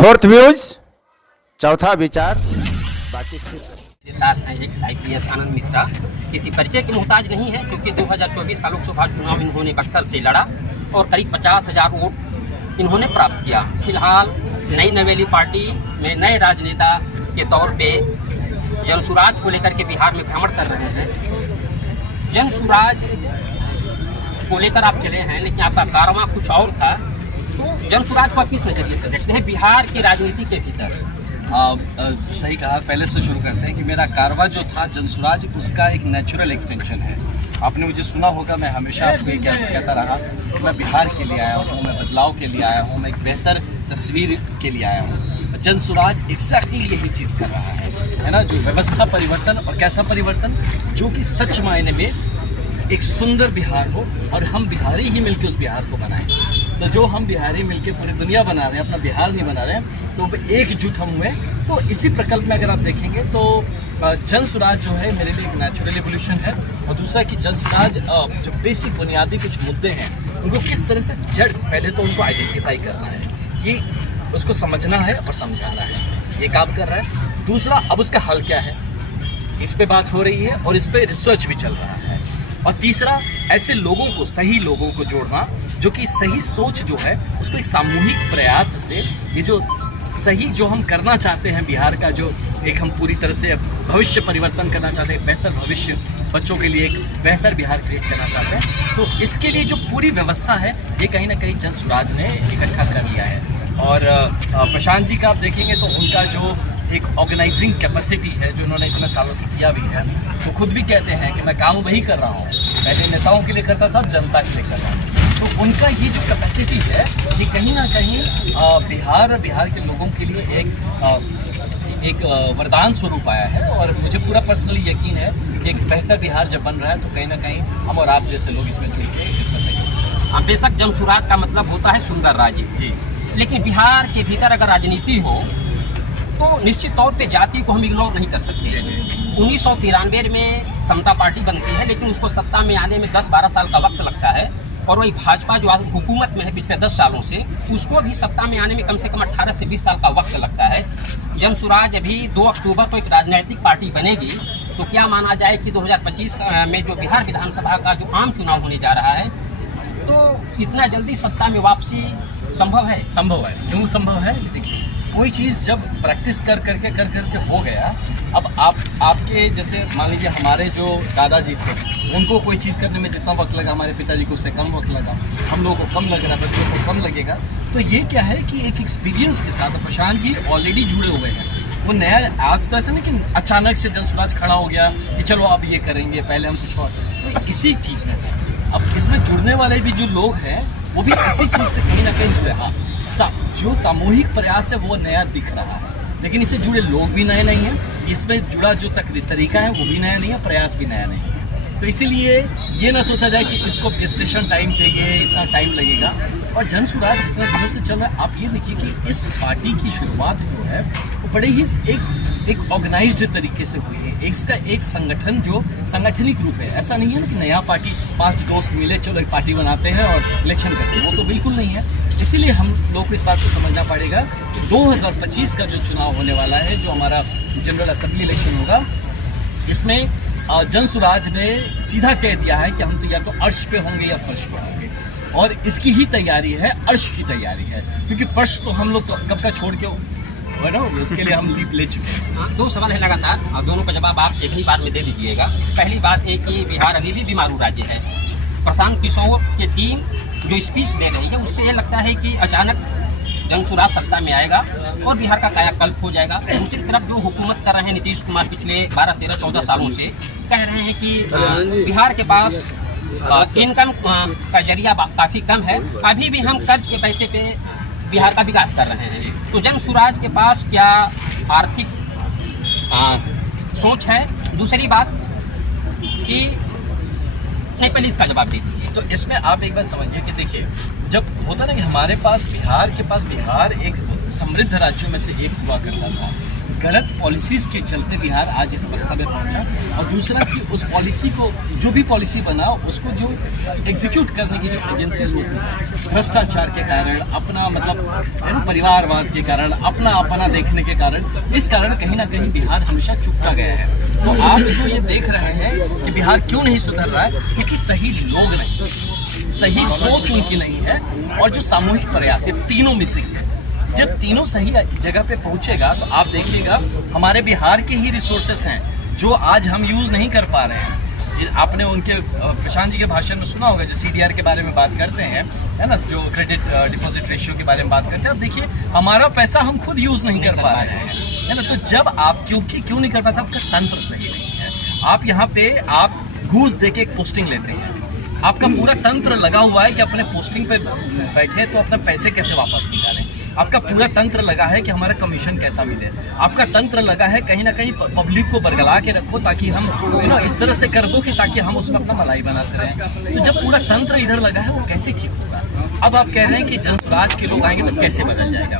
Fourth views, चौथा विचार। बाकी मेरे साथ हैं एक्स IPS आनंद मिश्रा। किसी परिचय के मोहताज नहीं है क्योंकि 2024 का लोकसभा चुनाव इन्होंने बक्सर से लड़ा और करीब 50,000 वोट इन्होंने प्राप्त किया। फिलहाल नई नवेली पार्टी में नए राजनेता के तौर पे जनसुराज को लेकर के बिहार में भ्रमण कर रहे हैं। जनसुराज को लेकर आप चले हैं, लेकिन आपका कारवां कुछ और था। तो जनसुराज को आप किस नजरिए से देखते हैं बिहार की राजनीति के भीतर? सही कहा। पहले से शुरू करते हैं कि मेरा कारवा जो था जनसुराज, उसका एक नेचुरल एक्सटेंशन है। आपने मुझे सुना होगा, मैं हमेशा आपको ये कहता रहा कि मैं बिहार के लिए आया हूँ, मैं बदलाव के लिए आया हूँ, मैं एक बेहतर तस्वीर के लिए आया हूँ। जनसुराज एग्जैक्टली यही चीज़ कर रहा है ना, जो व्यवस्था परिवर्तन। और कैसा परिवर्तन? जो कि सच मायने में एक सुंदर बिहार हो और हम बिहारी ही मिलकर उस बिहार को बनाएं। तो जो हम बिहारी मिलकर पूरी दुनिया बना रहे हैं, अपना बिहार नहीं बना रहे हैं, तो एकजुट हम हुए। तो इसी प्रकल्प में अगर आप देखेंगे तो जनसुराज जो है मेरे लिए एक नेचुरल एवोल्यूशन है। और दूसरा कि जनसुराज जो बेसिक बुनियादी कुछ मुद्दे हैं उनको किस तरह से जड़, पहले तो उनको आइडेंटिफाई करना है कि उसको समझना है और समझाना है, ये काम कर रहा है। दूसरा, अब उसका हल क्या है, इस पे बात हो रही है और इस पे रिसर्च भी चल रहा है। और तीसरा, ऐसे लोगों को, सही लोगों को जोड़ना जो कि सही सोच जो है उसको एक सामूहिक प्रयास से, ये जो सही जो हम करना चाहते हैं बिहार का, जो एक हम पूरी तरह से भविष्य परिवर्तन करना चाहते हैं, बेहतर भविष्य बच्चों के लिए, एक बेहतर बिहार क्रिएट करना चाहते हैं, तो इसके लिए जो पूरी व्यवस्था है ये कहीं ना कहीं जनसुराज ने इकट्ठा कर लिया है। और प्रशांत जी का आप देखेंगे तो उनका जो एक ऑर्गेनाइजिंग कैपेसिटी है, जो उन्होंने इतने सालों से किया भी है, वो खुद भी कहते हैं कि मैं काम वही कर रहा हूँ, पहले नेताओं के लिए करता था, अब जनता के लिए कर रहा हूँ। तो उनका ये जो कैपेसिटी है ये कहीं ना कहीं बिहार के लोगों के लिए एक वरदान स्वरूप आया है। और मुझे पूरा पर्सनली यकीन है कि एक बेहतर बिहार जब बन रहा है तो कहीं ना कहीं हम और आप जैसे लोग इसमें जुड़ के इसमें सहयोग। बेशक जनसुराज का मतलब होता है सुंदर राज्य जी, लेकिन बिहार के भीतर अगर राजनीति हो तो निश्चित तौर पे जाति को हम इग्नोर नहीं कर सकते। 1993 में समता पार्टी बनती है, लेकिन उसको सत्ता में आने में 10-12 साल का वक्त लगता है। और वही भाजपा जो आज हुकूमत में है पिछले 10 सालों से, उसको भी सत्ता में आने में कम से कम 18 से 20 साल का वक्त लगता है। जनसुराज अभी 2 अक्टूबर को एक राजनीतिक पार्टी बनेगी, तो क्या माना जाए कि 2025 में जो बिहार विधानसभा का जो आम चुनाव होने जा रहा है, तो इतना जल्दी सत्ता में वापसी संभव है? संभव है। क्यों संभव है? देखिए, कोई चीज़ जब प्रैक्टिस कर करके हो गया, अब आपके जैसे मान लीजिए हमारे जो दादाजी थे, उनको कोई चीज़ करने में जितना वक्त लगा, हमारे पिताजी को उससे कम वक्त लगा, हम लोगों को कम लग रहा है, बच्चों को कम लगेगा। तो ये क्या है कि एक एक्सपीरियंस के साथ प्रशांत जी ऑलरेडी जुड़े हुए हैं। वो नया, आज तो ऐसा नहीं कि अचानक से जनसुराज खड़ा हो गया कि चलो आप ये करेंगे, पहले हम कुछ और। तो इसी चीज़ में अब इसमें जुड़ने वाले भी जो लोग हैं वो भी इसी चीज़ से कहीं ना कहीं जुड़े। हाँ, जो सामूहिक प्रयास है वो नया दिख रहा है, लेकिन इससे जुड़े लोग भी नए नहीं हैं, इसमें जुड़ा जो तरीका है वो भी नया नहीं है, प्रयास भी नया नहीं है। तो इसीलिए ये ना सोचा जाए कि इसको स्टेशन टाइम चाहिए, इतना टाइम लगेगा। और जनसुराज जितने दिनों से चल रहा है, आप ये देखिए कि इस पार्टी की शुरुआत जो है वो बड़े ही एक ऑर्गेनाइज्ड तरीके से हुई है। इसका एक संगठन जो सांगठनिक रूप है, ऐसा नहीं है ना कि नया पार्टी 5 दोस्त मिले चलो एक पार्टी बनाते हैं और इलेक्शन करते हैं, वो तो बिल्कुल नहीं है। इसीलिए हम लोगों को इस बात को समझना पड़ेगा कि 2025 का जो चुनाव होने वाला है, जो हमारा जनरल असेंबली इलेक्शन होगा, इसमें जनसुराज ने सीधा कह दिया है कि हम तो या तो अर्श पे होंगे या फर्श पे होंगे। और इसकी ही तैयारी है, अर्श की तैयारी है, क्योंकि फर्श तो हम लोग कब का छोड़ के ना, इसके लिए हम लीप ले चुके हैं। 2 सवाल है लगातार, और दोनों का जवाब आप एक ही बार में दे दीजिएगा। पहली बात है कि बिहार अभी भी बीमारू राज्य है। प्रशांत किशोर की टीम जो स्पीच दे रही है उससे ये लगता है कि अचानक जनसुराज सत्ता में आएगा और बिहार का कायाकल्प हो जाएगा। दूसरी तरफ जो हुकूमत कर रहे हैं नीतीश कुमार पिछले 12, 13, 14 सालों से, कह रहे हैं कि बिहार के पास इनकम का जरिया काफ़ी कम है, अभी भी हम कर्ज के पैसे पे बिहार का विकास कर रहे हैं। तो जनसुराज के पास क्या आर्थिक सोच है? दूसरी बात कि नहीं, पहले इसका जवाब दे दीजिए। तो इसमें आप एक बात समझिए कि देखिए, जब होता ना कि हमारे पास बिहार एक समृद्ध राज्यों में से एक हुआ करता था, गलत पॉलिसीज के चलते बिहार आज इस अवस्था में पहुंचा, और दूसरा कि उस पॉलिसी को, जो भी पॉलिसी बना उसको जो एग्जीक्यूट करने की जो एजेंसीज होती हैं, भ्रष्टाचार के कारण, अपना मतलब परिवारवाद के कारण, अपना देखने के कारण, इस कारण कहीं ना कहीं बिहार हमेशा चुकता गया है। तो आप जो ये देख रहे हैं कि बिहार क्यों नहीं सुधर रहा है, क्योंकि सही लोग नहीं, सही सोच उनकी नहीं है, और जो सामूहिक प्रयास, ये तीनों मिसिंग। जब तीनों सही जगह पे पहुंचेगा तो आप देखिएगा हमारे बिहार के ही रिसोर्सेस हैं जो आज हम यूज नहीं कर पा रहे हैं। आपने उनके प्रशांत जी के भाषण में सुना होगा, जो CDR के बारे में बात करते हैं, है ना, जो क्रेडिट डिपॉजिट रेशियो के बारे में बात करते हैं। अब देखिए हमारा पैसा हम खुद यूज नहीं कर पा रहे हैं, है ना। तो जब आप क्यों नहीं कर पाते, आपका तंत्र सही नहीं है। आप यहाँ पे आप घूस दे के एक पोस्टिंग लेते हैं, आपका पूरा तंत्र लगा हुआ है कि अपने पोस्टिंग पे बैठे तो अपने पैसे कैसे वापस निकालें। आपका पूरा तंत्र लगा है कि हमारा कमीशन कैसा मिले। आपका तंत्र लगा है कहीं ना कहीं पब्लिक को बरगला के रखो, ताकि हम इस तरह से कर दो कि ताकि हम उसमें अपना मलाई बनाते रहें। तो जब पूरा तंत्र इधर लगा है वो कैसे ठीक होगा। अब आप कह रहे हैं कि जनसुराज के लोग आएंगे तो कैसे बदल जाएगा।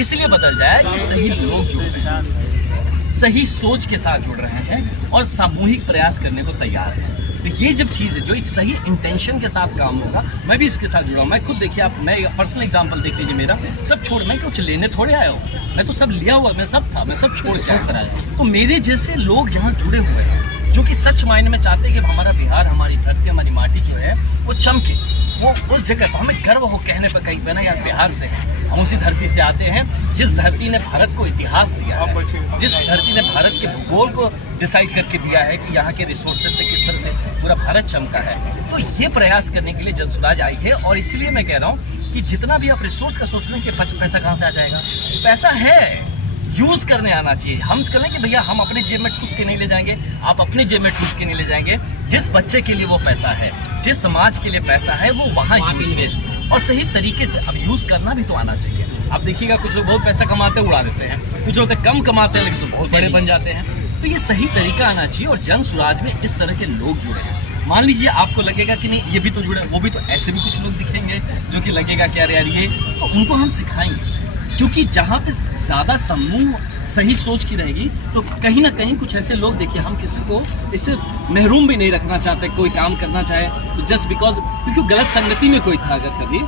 इसलिए बदल जाए कि सही लोग जुड़ रहे हैं, सही सोच के साथ जुड़ रहे हैं और सामूहिक प्रयास करने को तैयार हैं। तो ये जब चीज़ है जो एक सही इंटेंशन के साथ काम होगा, मैं भी इसके साथ जुड़ा हूँ। मैं खुद देखिए, आप मैं पर्सनल एग्जांपल देख लीजिए मेरा, सब छोड़, मैं कुछ लेने थोड़े आया हूँ, मैं तो सब लिया हुआ, मैं सब था, मैं सब छोड़ के आया। तो मेरे जैसे लोग यहाँ जुड़े हुए हैं जो कि सच मायने में चाहते हैं कि हमारा बिहार, हमारी धरती, हमारी माटी जो है वो चमके, वो उस जगह पर हमें गर्व हो कहने पर कहीं पे ना यार बिहार से है, हम उसी धरती से आते हैं जिस धरती ने भारत को इतिहास दिया है, जिस धरती ने भारत के भूगोल को डिसाइड करके दिया है कि यहाँ के रिसोर्सेज से किस तरह से पूरा भारत चमका है। तो ये प्रयास करने के लिए जनसुराज आई है, और इसलिए मैं कह रहा हूँ कि जितना भी आप रिसोर्स का सोच रहे हैं कि पैसा कहाँ से आ जाएगा, पैसा है, यूज करने आना चाहिए। हम कहें कि भैया हम अपने जेब में ठूस के नहीं ले जाएंगे, आप अपने जेब में ठूस के नहीं ले जाएंगे। जिस बच्चे के लिए वो पैसा है, जिस समाज के लिए पैसा है, वो वहाँ यूज और सही तरीके से अब यूज करना भी तो आना चाहिए। अब देखिएगा कुछ लोग बहुत पैसा कमाते हैं उड़ा देते हैं, कुछ लोग कम कमाते हैं लेकिन बहुत बड़े बन जाते हैं। तो ये सही तरीका आना चाहिए, और जनसुराज में इस तरह के लोग जुड़े हैं। मान लीजिए आपको लगेगा कि नहीं ये भी तो जुड़े, वो भी तो, ऐसे भी कुछ लोग दिखेंगे जो कि लगेगा कि अरे यार ये, तो उनको हम सिखाएंगे। क्योंकि जहाँ पे ज़्यादा समूह सही सोच की रहेगी तो कहीं ना कहीं कुछ ऐसे लोग, देखिए हम किसी को इससे महरूम भी नहीं रखना चाहते, कोई काम करना चाहे तो जस्ट बिकॉज, क्योंकि गलत संगति में कोई था, अगर कभी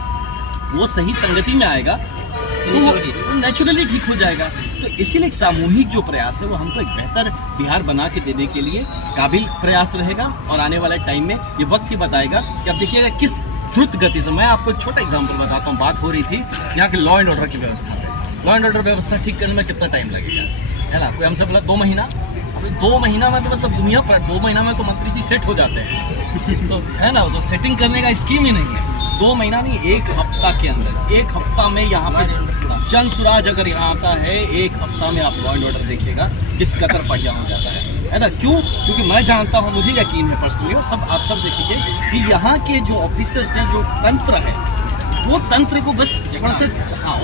वो सही संगति में आएगा तो नेचुरली ठीक हो जाएगा। तो इसीलिए एक सामूहिक जो प्रयास है वो हमको एक बेहतर बिहार बना के देने के लिए काबिल प्रयास रहेगा, और आने वाले टाइम में ये वक्त ही बताएगा कि अब देखिएगा किस द्रुत गति से। मैं आपको एक छोटा एग्जांपल बताता हूँ। बात हो रही थी यहाँ के लॉ एंड ऑर्डर की व्यवस्था में। लॉ एंड ऑर्डर व्यवस्था ठीक करने में कितना टाइम लगेगा, है ना। कोई हमसे बोला 2 महीना, अभी 2 महीना में तो मतलब दुनिया पर 2 महीना में तो मंत्री जी सेट हो जाते हैं तो है ना, तो सेटिंग करने का स्कीम ही नहीं है। 2 महीना नहीं, 1 हफ्ता के अंदर, 1 हफ्ता में यहाँ पे जनसुराज अगर यहाँ आता है, 1 हफ्ता में आप लॉ एंड ऑर्डर देखिएगा किस कदर बढ़िया हो जाता है ना। क्यों? क्योंकि मैं जानता हूँ, मुझे यकीन है पर्सनली, और सब आप सब देखिए कि यहाँ के जो ऑफिसर्स हैं, जो तंत्र है, वो तंत्र को बस थोड़ा से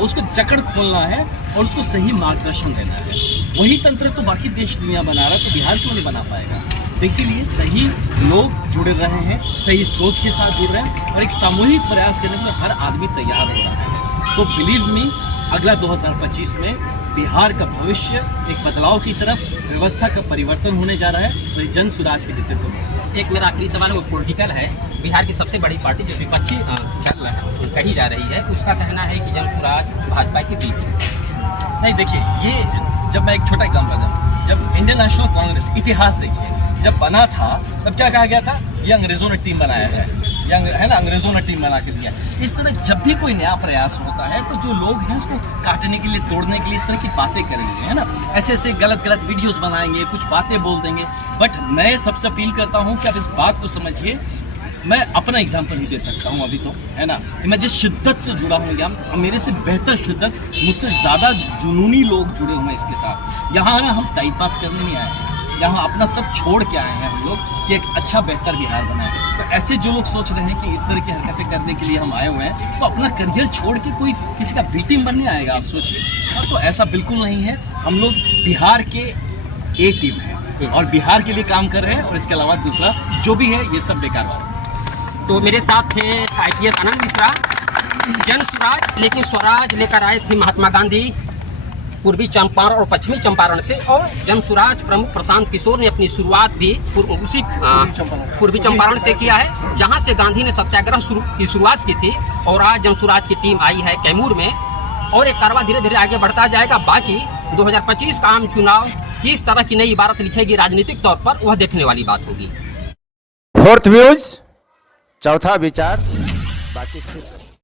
उसको जकड़ खोलना है और उसको सही मार्गदर्शन देना है। वही तंत्र तो बाकी देश दुनिया बना रहा है, तो बिहार क्यों नहीं बना पाएगा। तो इसीलिए सही लोग जुड़े रहे हैं, सही सोच के साथ जुड़ रहे हैं, और एक सामूहिक प्रयास करने के लिए हर आदमी तैयार हो रहा है। तो बिलीव मी, अगला 2025 में बिहार का भविष्य एक बदलाव की तरफ, व्यवस्था का परिवर्तन होने जा रहा है, तो जनसुराज के नेतृत्व में। एक मेरा आखिरी सवाल वो पॉलिटिकल है। बिहार की सबसे बड़ी पार्टी जो विपक्षी दल कही जा रही है, उसका कहना है कि जनसुराज भाजपा की बीट है। नहीं, देखिए ये, जब मैं एक छोटा एग्जाम्पल दूं, जब इंडियन नेशनल कांग्रेस, इतिहास देखिए, जब बना था तब क्या कहा गया था, ये अंग्रेजों ने टीम बनाया है, है ना, अंग्रेजों ने टीम बना के दिया। इस तरह जब भी कोई नया प्रयास होता है तो जो लोग हैं उसको काटने के लिए, तोड़ने के लिए इस तरह की बातें करेंगे, है ना, ऐसे ऐसे गलत गलत वीडियोस बनाएंगे, कुछ बातें बोल देंगे। बट मैं सबसे अपील करता हूँ कि आप इस बात को समझिए। मैं अपना एग्जाम्पल ही दे सकता हूँ अभी तो, है ना, कि मैं जिस शिद्दत से जुड़ा हूँ, या मेरे से बेहतर शिद्दत, मुझसे ज़्यादा जुनूनी लोग जुड़े हुए हैं इसके साथ। यहाँ ना हम टाइम पास करने नहीं आए हैं, यहाँ अपना सब छोड़ के आए हैं हम लोग कि एक अच्छा बेहतर बिहार बनाए। तो ऐसे जो लोग सोच रहे हैं कि इस तरह की हरकतें करने के लिए हम आए हुए हैं, तो अपना करियर छोड़ के कोई किसी का बी टीम बनने आएगा, आप सोचिए। तो ऐसा बिल्कुल नहीं है। हम लोग बिहार के ए टीम है और बिहार के लिए काम कर रहे हैं, और इसके अलावा दूसरा जो भी है ये सब बेकार बात है। तो मेरे साथ थे IPS आनंद मिश्रा, जनसुराज लेकिन स्वराज लेकर आए थे महात्मा गांधी, पूर्वी चंपारण और पश्चिमी चंपारण से, और जनसुराज प्रमुख प्रशांत किशोर ने अपनी शुरुआत भी उसी पूर्वी चंपारण से किया है, जहां से गांधी ने सत्याग्रह की शुरुआत की थी। और आज जनसुराज की टीम आई है कैमूर में, और एक कारवा धीरे धीरे आगे बढ़ता जाएगा। बाकी 2025 का आम चुनाव किस तरह की नई इबारत लिखेगी राजनीतिक तौर पर, वह देखने वाली बात होगी। फोर्थ व्यूज, चौथा विचार, बाकी फिर